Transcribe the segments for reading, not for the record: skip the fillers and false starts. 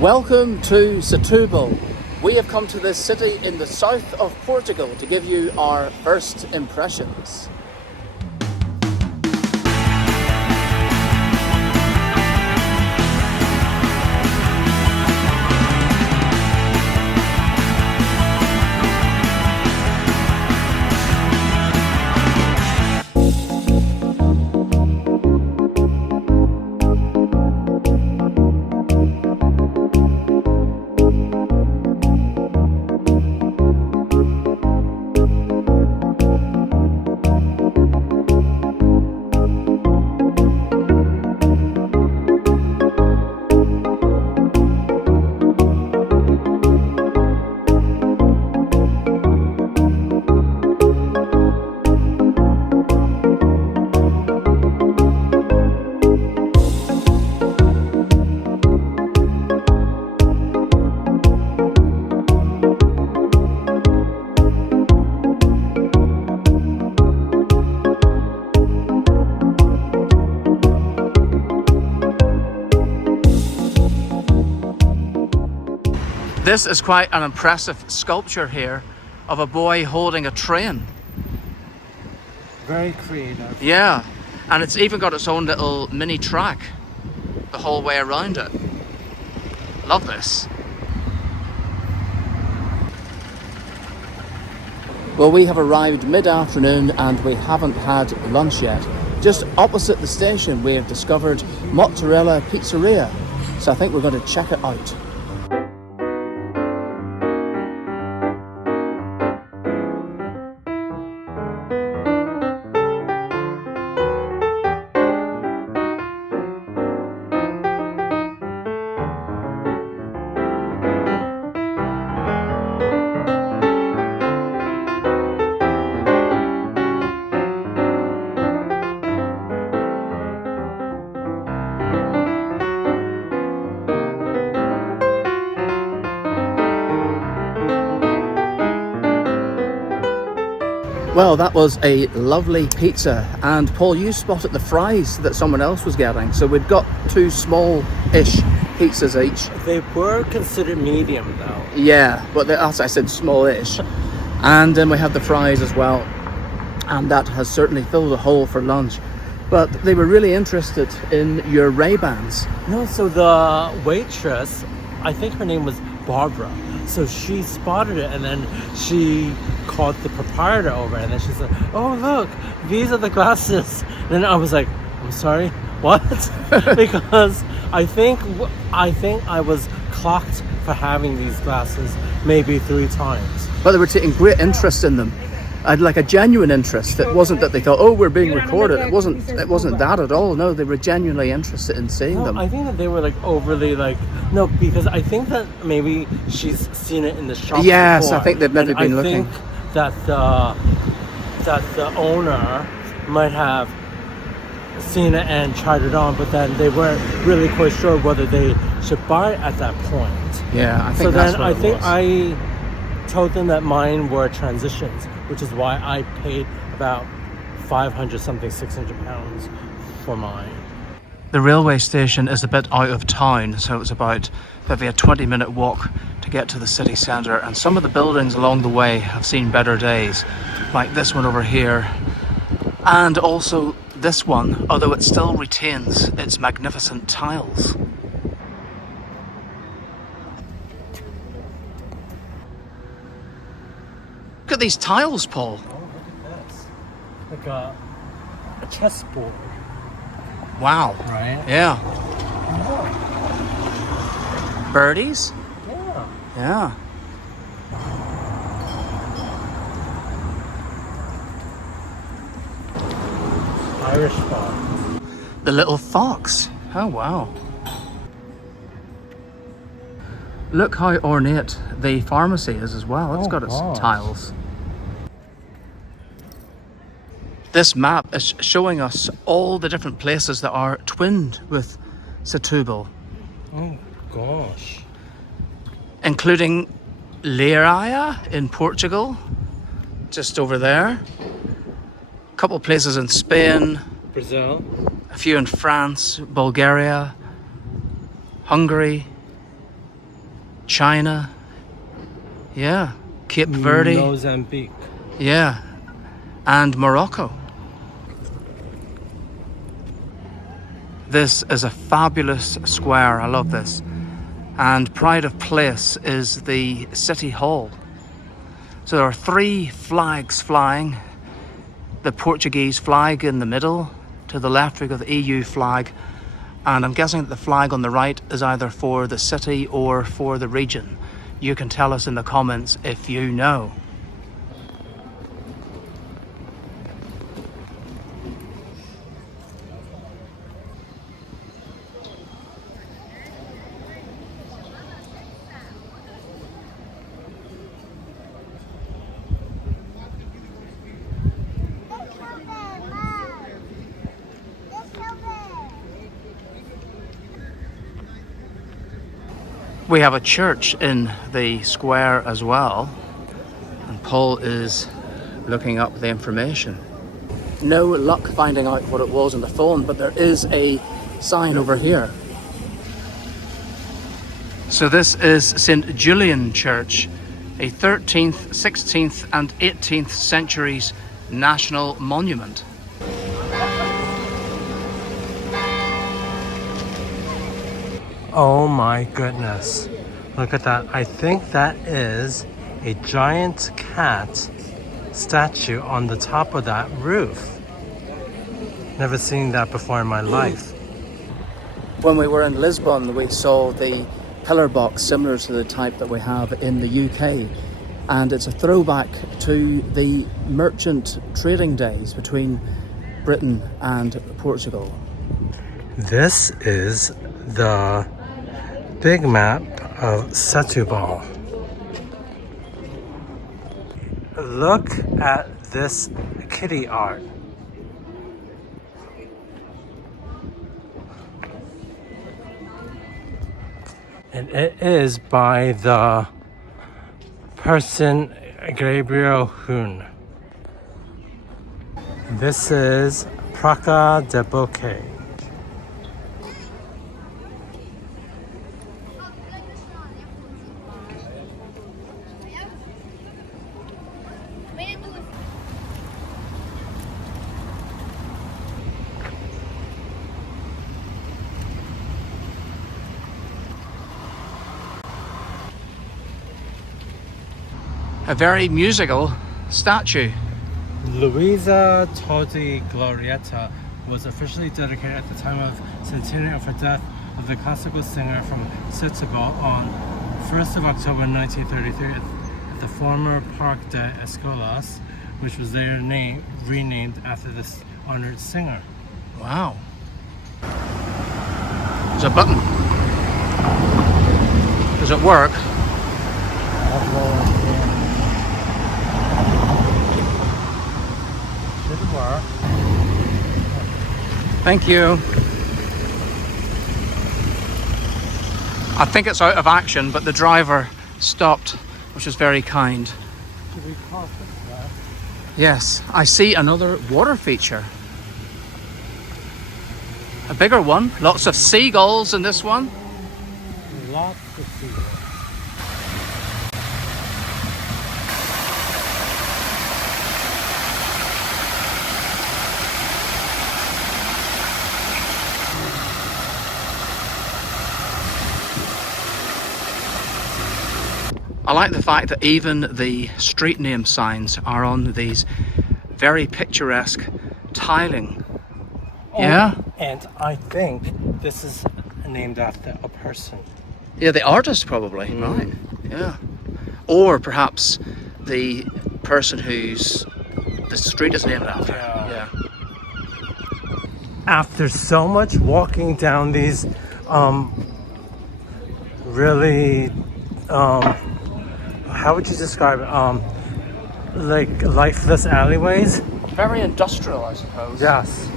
Welcome to Setubal. We have come to this city in the south of Portugal to give you our first impressions. This is quite an impressive sculpture here of a boy holding a train. Very creative. Yeah, and it's even got its own little mini track the whole way around it. Love this. Well, we have arrived mid-afternoon and we haven't had lunch yet. Just opposite the station we have discovered Mozzarella Pizzeria, so I think we're going to check it out. Well, that was a lovely pizza, and Paul, you spotted the fries that someone else was getting, so we've got two small-ish pizzas each. They were considered medium though. Yeah, but as I said, small-ish. And then we have the fries as well, and that has certainly filled a hole for lunch. But they were really interested in your Ray-Bans. No, so the waitress, I think her name was Barbara. So she spotted it and then she called the proprietor over and then she said, "Oh look, these are the glasses." And then I was like, "I'm sorry, what?" Because I think I was clocked for having these glasses maybe 3 times. But they were taking great interest in them. I'd like a genuine interest. It wasn't that they thought, "Oh, we're being recorded." It wasn't that at all. No, they were genuinely interested in seeing them. I think that they were like overly no, because I think that maybe she's seen it in the shop. Yes, before. I think they've maybe been looking. I think that the owner might have seen it and tried it on, but then they weren't really quite sure whether they should buy it at that point. Yeah, I think so. That's Then what I think was. I told them that mine were transitions, which is why I paid about 500 something, 600 pounds for mine. The railway station is a bit out of town, so it's about maybe a 20-minute walk to get to the city centre, and some of the buildings along the way have seen better days, like this one over here, and also this one, although it still retains its magnificent tiles. Look at these tiles, Paul. Oh, look at this. Like a chessboard. Wow. Right? Yeah. Oh. Birdies? Yeah. Yeah. Irish fox. The little fox. Oh, wow. Look how ornate the pharmacy is as well. It's got its tiles. This map is showing us all the different places that are twinned with Setubal. Oh gosh. Including Leiria in Portugal, just over there. A couple of places in Spain. Brazil. A few in France, Bulgaria, Hungary, China. Yeah. Cape Verde. Mozambique. Yeah. And Morocco. This is a fabulous square. I love this. And pride of place is the city hall. So there are 3 flags flying. The Portuguese flag in the middle. To the left we've got the EU flag. And I'm guessing that the flag on the right is either for the city or for the region. You can tell us in the comments if you know. We have a church in the square as well, and Paul is looking up the information. No luck finding out what it was on the phone, but there is a sign over here. So this is St. Julian Church, a 13th, 16th and 18th centuries national monument. Oh my goodness. Look at that. I think that is a giant cat statue on the top of that roof. Never seen that before in my life. When we were in Lisbon, we saw the pillar box similar to the type that we have in the UK. And it's a throwback to the merchant trading days between Britain and Portugal. This is the big map of Setubal. Look at this kitty art. And it is by the person Gabriel Hun. This is Praca de Bouquet. A very musical statue. Luisa Todi Glorietta was officially dedicated at the time of centenary of her death of the classical singer from Setubal on 1st of October 1933 at the former Parc de Escolas, which was later renamed after this honored singer. Wow. There's a button. Does it work? Should work. Thank you. I think it's out of action, but the driver stopped, which was very kind. Should we cross this way? Yes, I see another water feature. A bigger one. Lots of seagulls in this one. Lots of seagulls. I like the fact that even the street name signs are on these very picturesque tiling. Yeah? And I think this is named after a person. Yeah, the artist probably, right. Yeah. Or perhaps the person whose the street is named after. Yeah. Yeah. After so much walking down these really how would you describe it? Like lifeless alleyways? Very industrial, I suppose. Yes.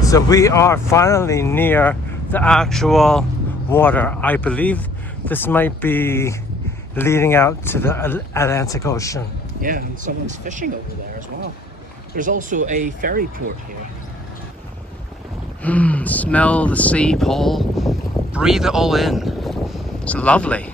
So we are finally near the actual water. I believe this might be leading out to the Atlantic Ocean. Yeah, and someone's fishing over there as well. There's also a ferry port here. Smell the sea, Paul. Breathe it all in. It's lovely.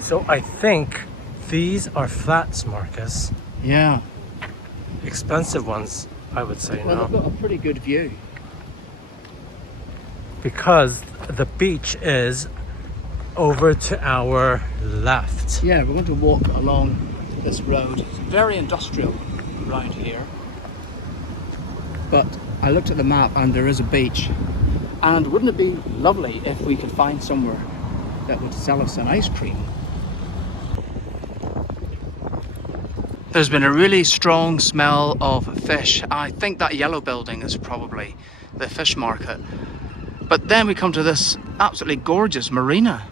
So I think these are flats, Marcus. Yeah. Expensive ones, I would say, Well, no? they've got a pretty good view. Because the beach is over to our left. Yeah, we're going to walk along this road. It's very industrial around here. But I looked at the map and there is a beach. And wouldn't it be lovely if we could find somewhere that would sell us an ice cream? There's been a really strong smell of fish. I think that yellow building is probably the fish market. But then we come to this absolutely gorgeous marina.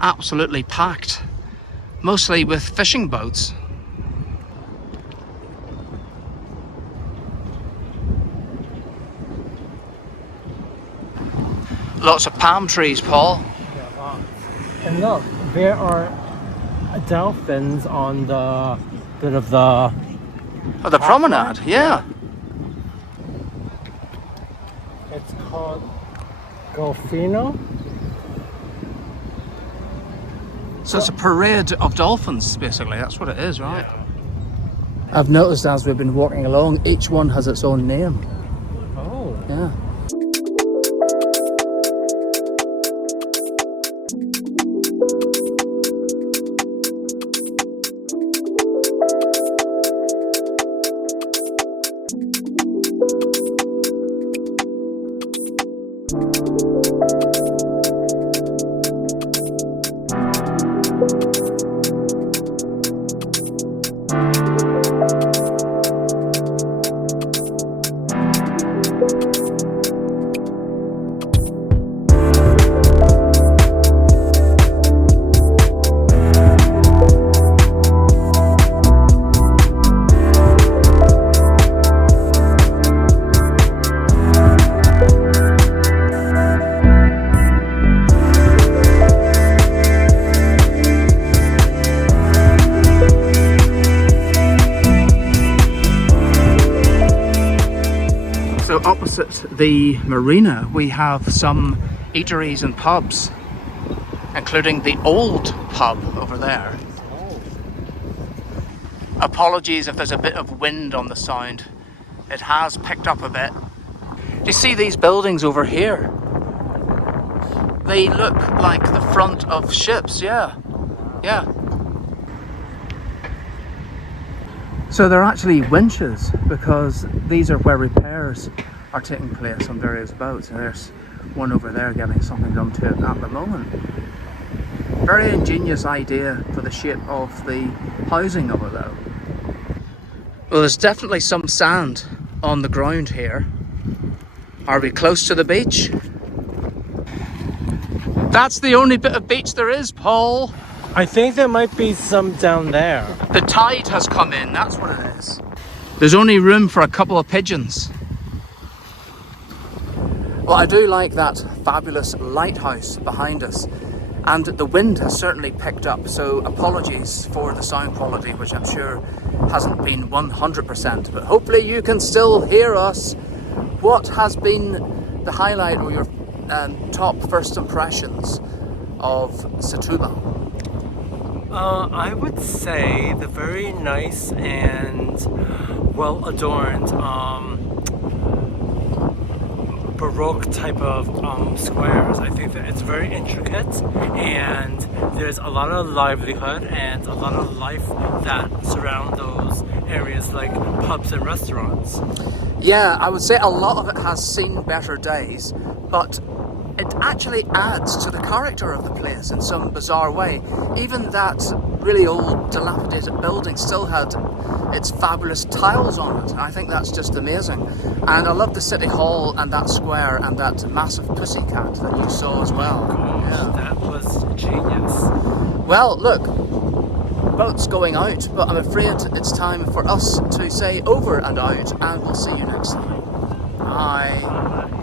Absolutely packed, mostly with fishing boats. Lots of palm trees, Paul. And look, there are dolphins on the bit of the... Oh, the promenade, yeah. It's called Golfino. So it's a parade of dolphins, basically. That's what it is, right? I've noticed as we've been walking along, each one has its own name. Oh. Yeah. So opposite the marina we have some eateries and pubs, including the old pub over there. Apologies if there's a bit of wind on the sound. It has picked up a bit. Do you see these buildings over here? They look like the front of ships, yeah. Yeah. So they're actually winches, because these are where repairs are taking place on various boats. And there's one over there getting something done to it at the moment. Very ingenious idea for the shape of the housing of it though. Well, there's definitely some sand on the ground here. Are we close to the beach? That's the only bit of beach there is, Paul. I think there might be some down there. The tide has come in, that's what it is. There's only room for a couple of pigeons. Well, I do like that fabulous lighthouse behind us. And the wind has certainly picked up, so apologies for the sound quality, which I'm sure hasn't been 100%, but hopefully you can still hear us. What has been the highlight or your top first impressions of Setubal? I would say the very nice and well adorned Baroque type of squares. I think that it's very intricate and there's a lot of livelihood and a lot of life that surround those areas like pubs and restaurants. Yeah, I would say a lot of it has seen better days, but it actually adds to the character of the place in some bizarre way. Even that really old dilapidated building still had its fabulous tiles on it. I think that's just amazing. And I love the city hall and that square and that massive pussycat that you saw as well. Yeah. That was genius. Well, look, boat's going out, but I'm afraid it's time for us to say over and out, and we'll see you next time. Bye.